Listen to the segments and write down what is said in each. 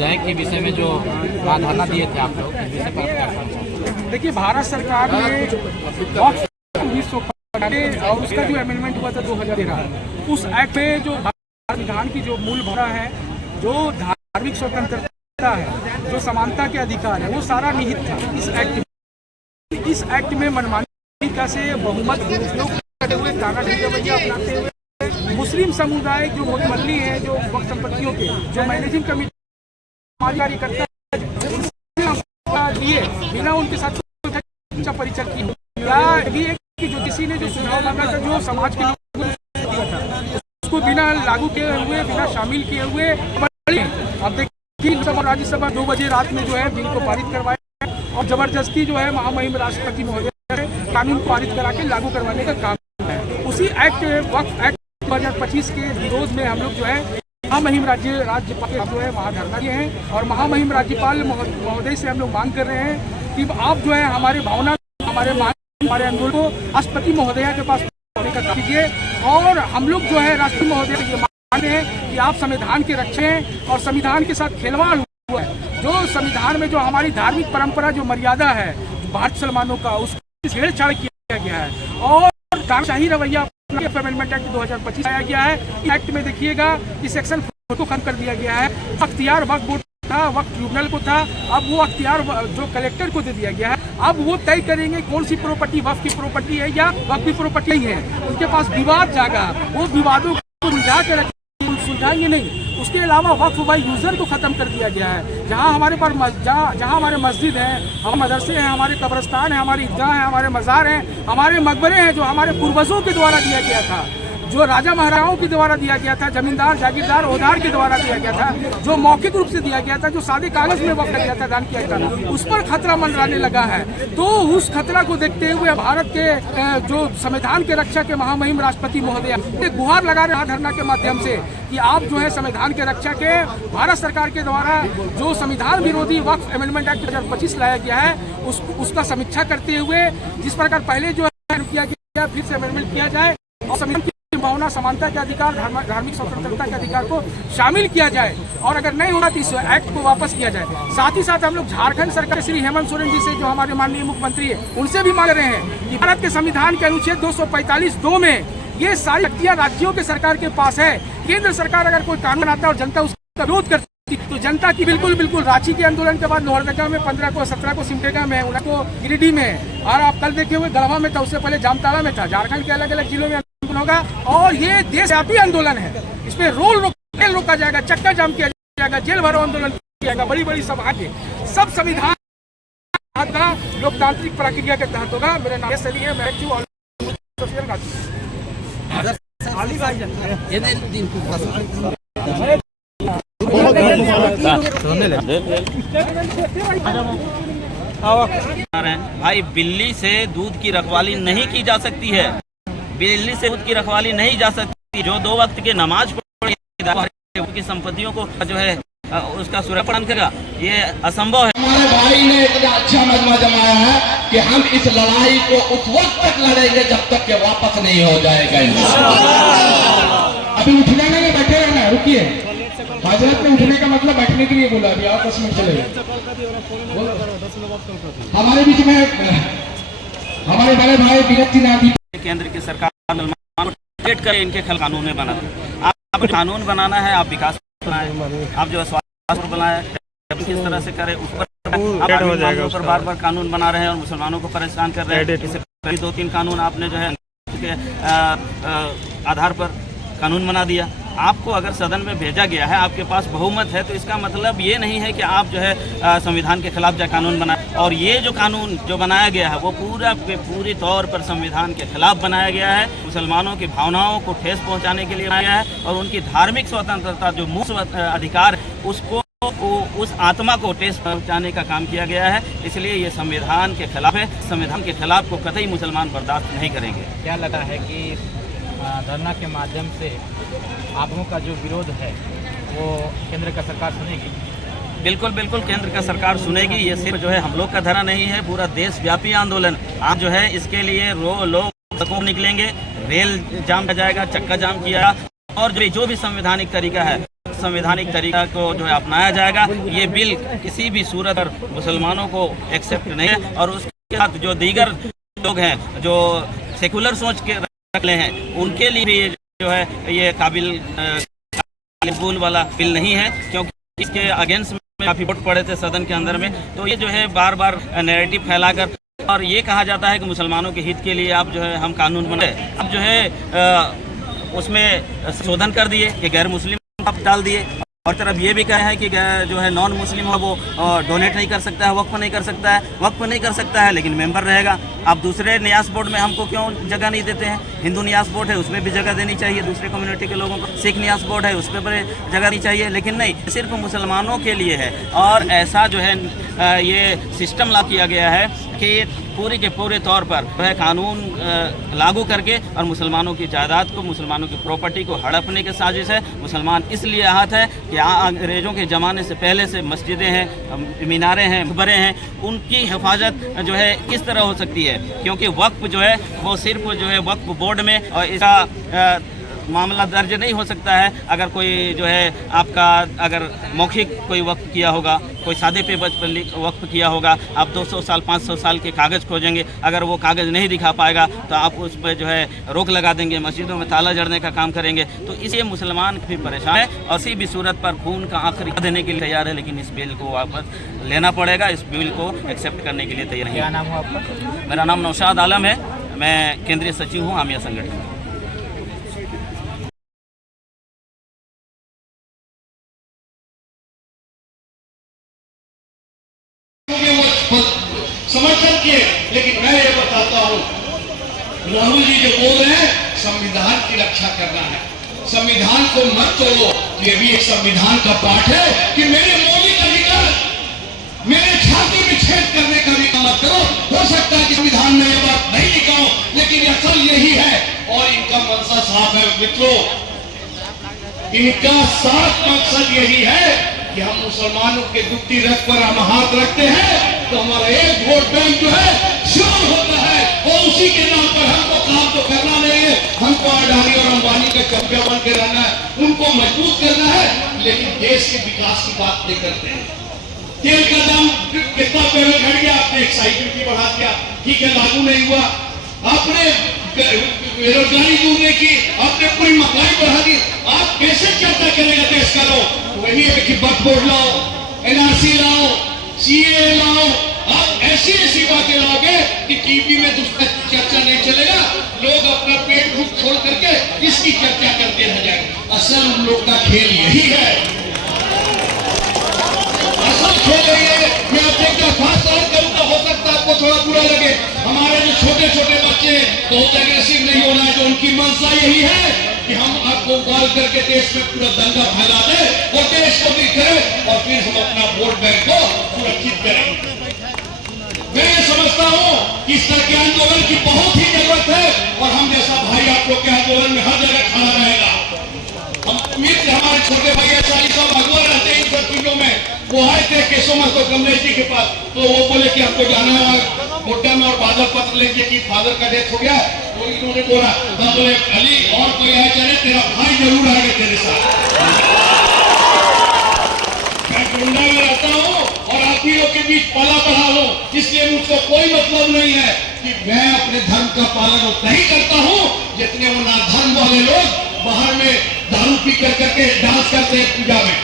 विधेयक के विषय में जो धरना दिए थे आप लोग, इस विषय पर क्या कहना चाहते हैं? देखिए, भारत सरकार ने 1995 और उसका जो अमेंडमेंट हुआ था 2013, उस एक्ट में जो संविधान की जो मूल भावना है, जो धार्मिक स्वतंत्रता है, जो समानता के अधिकार है, वो सारा निहित था इस एक्ट में। इस एक्ट में मनमानी तरीका से बहुमत उपयोग करते हुए तानाशाही रवैया अपनाते हुए मुस्लिम समुदाय जो मुतवल्ली है, जो वक्फ संपत्तियों के जो मैनेजिंग कमेटी जारी करता है, लिए बिना उनके साथ परिचय की या जो किसी ने जो सुझाव मांगा था, जो समाज के लोग उसको बिना लागू किए हुए, बिना शामिल किए हुए, अब देखिए राज्यसभा 2 बजे रात में जो है बिल को पारित करवाया और जबरदस्ती जो है महामहिम राष्ट्रपति महोदय ने कानून पारित करा के लागू करवाने का काम है। उसी एक्ट वक्फ एक्ट 2025 के विरोध में हम लोग जो है महामहिम राज्यपाल जो है वहाँ धरना दिए हैं और महामहिम राज्यपाल महोदय से हम लोग मांग कर रहे हैं कि आप जो है हमारे भावना, हमारे आंदोलन को राष्ट्रपति महोदया के पास कीजिए और हम लोग जो है राष्ट्रपति महोदय से ये मांगते हैं कि आप संविधान की रक्षा हैं और संविधान के साथ खिलवाड़ हुआ है। जो संविधान में जो हमारी धार्मिक परंपरा जो मर्यादा है भारत मुसलमानों का, उसकी छेड़छाड़ किया गया है और तानाशाही रवैया अमेंडमेंट एक्ट 2025 आया गया है। एक्ट में देखिएगा कि सेक्शन 4 को खत्म कर दिया गया है। अख्तियार वक्फ बोर्ड था, वक्फ ट्रिब्यूनल को था, अब वो अख्तियार जो कलेक्टर को दे दिया गया है। अब वो तय करेंगे कौन सी प्रॉपर्टी वक्फ की प्रॉपर्टी है या वक्फ की प्रॉपर्टी नहीं है। उनके पास विवाद जागा, वो विवादों को सुलझा के सुलझाएंगे नहीं। उसके अलावा वक्फ बाय यूजर को खत्म कर दिया गया है। जहाँ हमारे पास जहाँ हमारे मस्जिद हैं, हमारे मदरसे हैं, हमारे कब्रस्तान हैं, हमारी ईदगाह हैं, हमारे मज़ार हैं, हमारे मकबरे हैं, जो हमारे पूर्वजों के द्वारा दिया गया था, जो राजा महाराजाओं के द्वारा दिया गया था, जमींदार जागीरदार ओहदार के द्वारा दिया गया था, जो मौखिक रूप से दिया गया था, जो सादे कागज में वक्त गया था, दान किया था, उस पर खतरा मंडराने लगा है। तो उस खतरा को देखते हुए भारत के जो संविधान के रक्षा के महामहिम राष्ट्रपति महोदय एक गुहार लगा रहे हैं धरना के माध्यम से कि आप जो है संविधान के रक्षा के भारत सरकार के द्वारा जो संविधान विरोधी वक्फ अमेंडमेंट एक्ट 2025 लाया गया है उसका समीक्षा करते हुए जिस प्रकार पहले जो है किया गया फिर से अमेंडमेंट किया जाए और संविधान भावना, समानता के अधिकार, धार्मिक स्वतंत्रता के अधिकार को शामिल किया जाए और अगर नहीं होगा तो इस एक्ट को वापस किया जाए। साथ ही साथ हम लोग झारखंड सरकार श्री हेमंत सोरेन जी से जो हमारे माननीय मुख्यमंत्री है उनसे भी मांग रहे हैं कि भारत के संविधान के अनुच्छेद 245(2) में ये सारी शक्तियां राज्यों के सरकार के पास है। केंद्र सरकार अगर कोई कानून बनाता है और जनता उसका विरोध करती तो जनता की बिल्कुल रांची के आंदोलन के बाद लोहरदगा में 15 को 17 को सिमडेगा में 19 को गिरिडीह में और आप कल देखे हुए गढ़वा में था, उससे पहले जामताड़ा में था। झारखंड के अलग अलग जिलों में होगा और ये देशव्यापी आंदोलन है। इसमें रेल रोका जाएगा, चक्का जाम किया जाएगा, जेल भरो आंदोलन किया जाएगा, बड़ी सभा के सब संविधान का लोकतांत्रिक प्रक्रिया के तहत होगा। मेरा नाम सली है, मैं भाई बिल्ली से दूध की रखवाली नहीं की जा सकती है, बिल्ली से दूध की रखवाली नहीं जा सकती। जो 2 वक्त की नमाज पढ़ी की संपत्तियों को जो है उसका सुरक्षण करेगा, ये असंभव है। हमारे भाई ने इतना अच्छा मजमा जमाया है कि हम इस लड़ाई को उस वक्त तक लड़ेंगे जब तक के वापस नहीं हो जाएगा। अभी उठना नहीं, बैठे रहना, रुकिए। हजरत ने उठने का मतलब बैठने के लिए बोला, अभी आप 10 मिनट चले। हमारे बीच में हमारे बड़े भाई विरक्ति नाथ केंद्र की सरकार करे इनके खिलाफ कानून में बना। आप कानून बनाना है, आप विकास बनाए, आप जो स्वास्थ्य बनाए, किस तरह से करें उस पर बार कानून बना रहे हैं और मुसलमानों को परेशान कर रहे हैं। इससे पहले 2-3 कानून आपने जो है के आधार पर कानून बना दिया। आपको अगर सदन में भेजा गया है, आपके पास बहुमत है, तो इसका मतलब ये नहीं है कि आप जो है संविधान के खिलाफ जो कानून बनाए। और ये जो कानून जो बनाया गया है वो पूरी तौर पर संविधान के खिलाफ बनाया गया है। मुसलमानों की भावनाओं को ठेस पहुंचाने के लिए बनाया गया है और उनकी धार्मिक स्वतंत्रता जो मूल अधिकार उसको उस आत्मा को ठेस पहुंचाने का काम किया गया है। इसलिए ये संविधान के खिलाफ है। संविधान के खिलाफ को कतई मुसलमान बर्दाश्त नहीं करेंगे। क्या लगा है कि धरना के माध्यम से आप लोगों का जो विरोध है वो केंद्र का सरकार सुनेगी? बिल्कुल केंद्र का सरकार सुनेगी। ये सिर्फ जो है हम लोग का धरना नहीं है, पूरा देशव्यापी आंदोलन। आप जो है इसके लिए लोग सड़कों निकलेंगे, रेल जाम किया जाएगा, चक्का जाम किया और जो भी संवैधानिक तरीका है असंवैधानिक तरीका को जो है अपनाया जाएगा। ये बिल किसी भी सूरत पर मुसलमानों को एक्सेप्ट नहीं है और उसके साथ जो दीगर लोग हैं जो सेकुलर सोच के रखले हैं उनके लिए भी जो है ये काबिल वाला बिल नहीं है, क्योंकि इसके अगेंस्ट में काफ़ी वोट पड़े थे सदन के अंदर में। तो ये जो है बार बार नैरेटिव फैलाकर और ये कहा जाता है कि मुसलमानों के हित के लिए आप जो है हम कानून बनाए, अब जो है उसमें संशोधन कर दिए कि गैर मुस्लिम आप डाल दिए और तरफ ये भी कहा है कि जो है नॉन मुस्लिम है वो डोनेट नहीं कर सकता है, वक्फ नहीं कर सकता है, वक्फ नहीं कर सकता है लेकिन मेंबर रहेगा। अब दूसरे न्यास बोर्ड में हमको क्यों जगह नहीं देते हैं? हिंदू न्यास बोर्ड है उसमें भी जगह देनी चाहिए दूसरे कम्युनिटी के लोगों को, सिख न्यास बोर्ड है उसमें भी जगह नहीं चाहिए, लेकिन नहीं, सिर्फ मुसलमानों के लिए है। और ऐसा जो है ये सिस्टम ला किया गया है कि पूरे के पूरे तौर पर वह कानून लागू करके और मुसलमानों की जायदाद को, मुसलमानों की प्रॉपर्टी को हड़पने की साजिश है। मुसलमान इसलिए आहत है कि अंग्रेज़ों के ज़माने से पहले से मस्जिदें हैं, मीनारें हैं, मकबरे हैं, उनकी हिफाजत जो है किस तरह हो सकती है, क्योंकि वक्फ जो है वो सिर्फ जो है वक्फ बोर्ड में और इसका मामला दर्ज नहीं हो सकता है। अगर कोई जो है आपका अगर मौखिक कोई वक्फ किया होगा, कोई सादे पेपर पर वक्फ किया होगा, आप 200 साल 500 साल के कागज़ खोजेंगे, अगर वो कागज़ नहीं दिखा पाएगा तो आप उस पर जो है रोक लगा देंगे, मस्जिदों में ताला जड़ने का काम करेंगे। तो इसलिए मुसलमान भी परेशान है और किसी भी सूरत पर खून का आखिरी देने के लिए तैयार है, लेकिन इस बिल को वापस लेना पड़ेगा, इस बिल को एक्सेप्ट करने के लिए तैयार है। क्या नाम हुआ आपका? मेरा नाम नौशाद आलम है, मैं केंद्रीय सचिव हूँ आमिया संगठन। समर्थन किए, लेकिन मैं ये बताता हूँ राहुल जी जो बोल रहे हैं संविधान की रक्षा करना है, संविधान को मत तोड़ो। ये भी एक संविधान का पाठ है कि मेरे मौलिक अधिकार, मेरे छाती में छेद करने का भी मत करो। हो सकता है कि संविधान में ये बात नहीं लिखा हो, लेकिन असल यही है और इनका मंशा साफ है मित्रों, इनका साफ मकसद यही है कि हम मुसलमानों के दुखती रख पर हम हाथ रखते हैं तो हमारा एक वोट बैंक जो है श्योर होता है और उसी के नाम पर हमको काम तो करना नहीं है, हमको अडानी और अंबानी का चंपिया बन के रहना है, उनको मजबूत करना है, लेकिन देश के विकास की बात नहीं करते हैं। तेल का दाम कितना पहले घट गया, आपने एक्साइज ड्यूटी बढ़ा दिया, ठीक है लागू नहीं हुआ, आपने बेरोजगारी दूर नहीं की, आपने पूरी महंगाई बढ़ा दी, आप कैसे चर्चा करेगा देश का लोग? वही है कि वक्फ बोर्ड लाओ, एनआरसी लाओ, सीए लाओ, आप ऐसी ऐसी बातें लाओगे कि टीवी में दूसरा चर्चा नहीं चलेगा, लोग अपना पेट भूख छोड़ करके इसकी चर्चा करते रह जाएंगे। असल उन लोग का खेल यही है, असल खेल यही है। मैं आपसे एक बात करूंगा, हो सकता है आपको थोड़ा बुरा लगे, हमारे जो छोटे छोटे बच्चे बहुत एग्रेसिव नहीं होना है, जो उनकी मंशा यही है कि हम आपको उबाल करके देश में पूरा दंगा फैला दें और देश को भी करें और फिर हम अपना वोट बैंक को सुरक्षित करें। मैं समझता हूँ कि इस तरह के आंदोलन की बहुत ही जरूरत है और हम जैसा भाई आप लोग के आंदोलन में हर जगह खड़ा रहेगा। हम उम्मीद से हमारे छोटे भैया चाली साहब अगुआ रहते हैं इन सब चीजों में, वो आए थे केशव तो कमलेश जी के पास, तो वो बोले कि आपको जाना है गोड्डा में और बादल पत्र लेंगे कि फादर का डेथ हो गया, तो इन्होंने बोला, हम बोले अली और कोई आए चले, तेरा भाई जरूर आएगा तेरे साथ। मैं गोंडा में रहता हूँ और आप ही लोग के बीच पला बढ़ा हूँ, इसलिए मुझको कोई मतलब नहीं है कि मैं अपने धर्म का पालन उतना ही करता हूँ जितने वो नाधर्म वाले लोग बाहर में दारू पी करके डांस करते हैं पूजा में।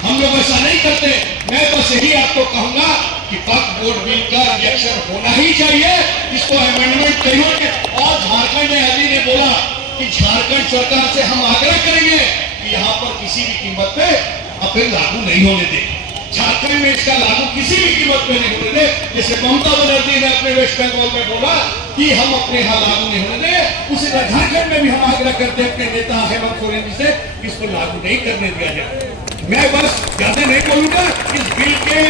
हम लोग ऐसा नहीं करते। मैं बस यही आपको कहूंगा कि वक्फ बोर्ड बिल का रिजेक्शन होना ही चाहिए, इसको अमेंडमेंट करिए। और झारखंड में अली ने बोला कि झारखंड सरकार से हम आग्रह करेंगे कि यहाँ पर किसी भी कीमत पे अपील लागू नहीं होने दे, झारखंड में इसका लागू किसी भी कीमत पे नहीं होने दे। जैसे ममता बनर्जी ने अपने वेस्ट बंगाल में बोला कि हम अपने यहाँ लागू नहीं होने दे, उसी तरह झारखंड में भी हम आग्रह करते हैं अपने नेता हेमंत सोरेन जी से इसको लागू नहीं करने दिया जाए। मैं बस ज्यादा नहीं बोलूंगा, इस बिल के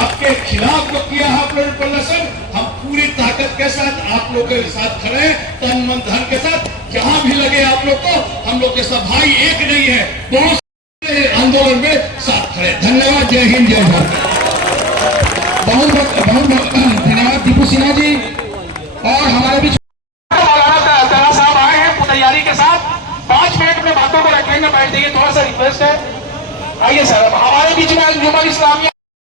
आपके खिलाफ जो किया है आप लोगों ने प्रदर्शन, हम पूरी ताकत के साथ आप लोगों के साथ खड़े, तन मन धन के साथ, जहां भी लगे आप लोग को, हम लोग के सब भाई एक नहीं है, बहुत आंदोलन में साथ खड़े। धन्यवाद, जय हिंद, जय भारत। बहुत धन्यवाद दीपू सिन्हा जी। और हमारे बीच मौलाना साहब आए हैं तैयारी के साथ, 5 मिनट में बातों को रखेंगे, बैठ जाइए, थोड़ा सा रिक्वेस्ट है। आइए सर, हमारे बीच में अंजुमन इस्लामिया